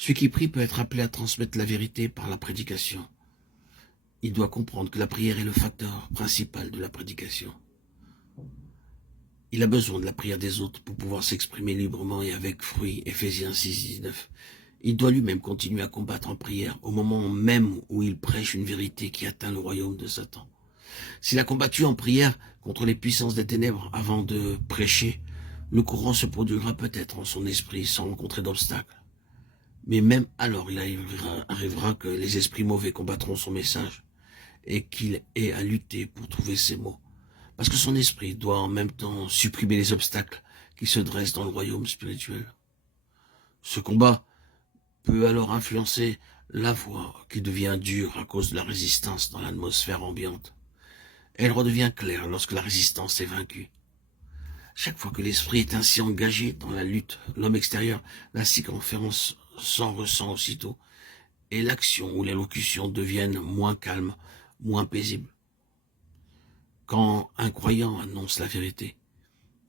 Celui qui prie peut être appelé à transmettre la vérité par la prédication. Il doit comprendre que la prière est le facteur principal de la prédication. Il a besoin de la prière des autres pour pouvoir s'exprimer librement et avec fruit. Éphésiens 6:19. Il doit lui-même continuer à combattre en prière au moment même où il prêche une vérité qui atteint le royaume de Satan. S'il a combattu en prière contre les puissances des ténèbres avant de prêcher, le courant se produira peut-être en son esprit sans rencontrer d'obstacles. Mais même alors, il arrivera que les esprits mauvais combattront son message et qu'il ait à lutter pour trouver ses mots. Parce que son esprit doit en même temps supprimer les obstacles qui se dressent dans le royaume spirituel. Ce combat peut alors influencer la voix qui devient dure à cause de la résistance dans l'atmosphère ambiante. Elle redevient claire lorsque la résistance est vaincue. Chaque fois que l'esprit est ainsi engagé dans la lutte, l'homme extérieur, la circonférence s'en ressent aussitôt, et l'action ou l'élocution deviennent moins calmes, moins paisibles. Quand un croyant annonce la vérité,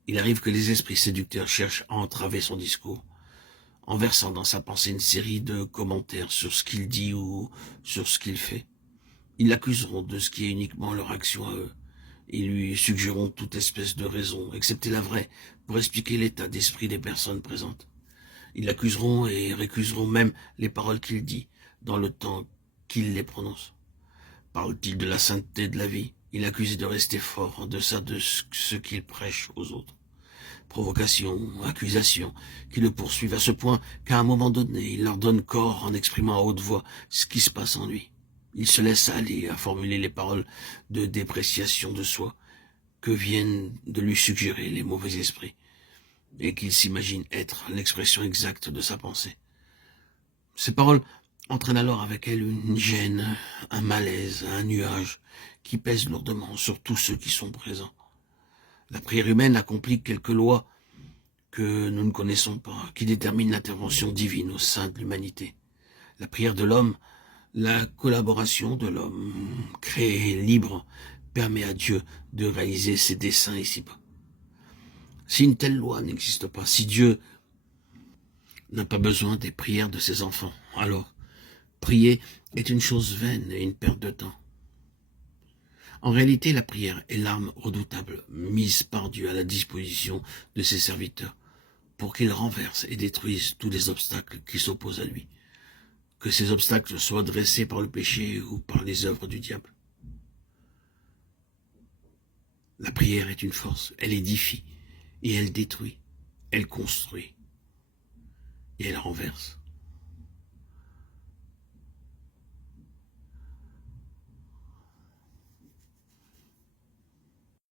il arrive que les esprits séducteurs cherchent à entraver son discours, en versant dans sa pensée une série de commentaires sur ce qu'il dit ou sur ce qu'il fait. Ils l'accuseront de ce qui est uniquement leur action à eux. Ils lui suggéreront toute espèce de raison, excepté la vraie, pour expliquer l'état d'esprit des personnes présentes. Ils l'accuseront et récuseront même les paroles qu'il dit, dans le temps qu'il les prononce. Parle-t-il de la sainteté de la vie? Il accuse de rester fort en deçà de ce qu'il prêche aux autres. Provocation, accusation, qui le poursuivent à ce point qu'à un moment donné, il leur donne corps en exprimant à haute voix ce qui se passe en lui. Il se laisse aller à formuler les paroles de dépréciation de soi que viennent de lui suggérer les mauvais esprits et qu'il s'imagine être l'expression exacte de sa pensée. Ces paroles entraînent alors avec elles une gêne, un malaise, un nuage qui pèse lourdement sur tous ceux qui sont présents. La prière humaine accomplit quelques lois que nous ne connaissons pas, qui déterminent l'intervention divine au sein de l'humanité. La prière de l'homme, la collaboration de l'homme, créé libre, permet à Dieu de réaliser ses desseins ici-bas. Si une telle loi n'existe pas, si Dieu n'a pas besoin des prières de ses enfants, alors prier est une chose vaine et une perte de temps. En réalité, la prière est l'arme redoutable mise par Dieu à la disposition de ses serviteurs pour qu'ils renversent et détruisent tous les obstacles qui s'opposent à lui, que ces obstacles soient dressés par le péché ou par les œuvres du diable. La prière est une force, elle édifie et elle détruit, elle construit et elle renverse.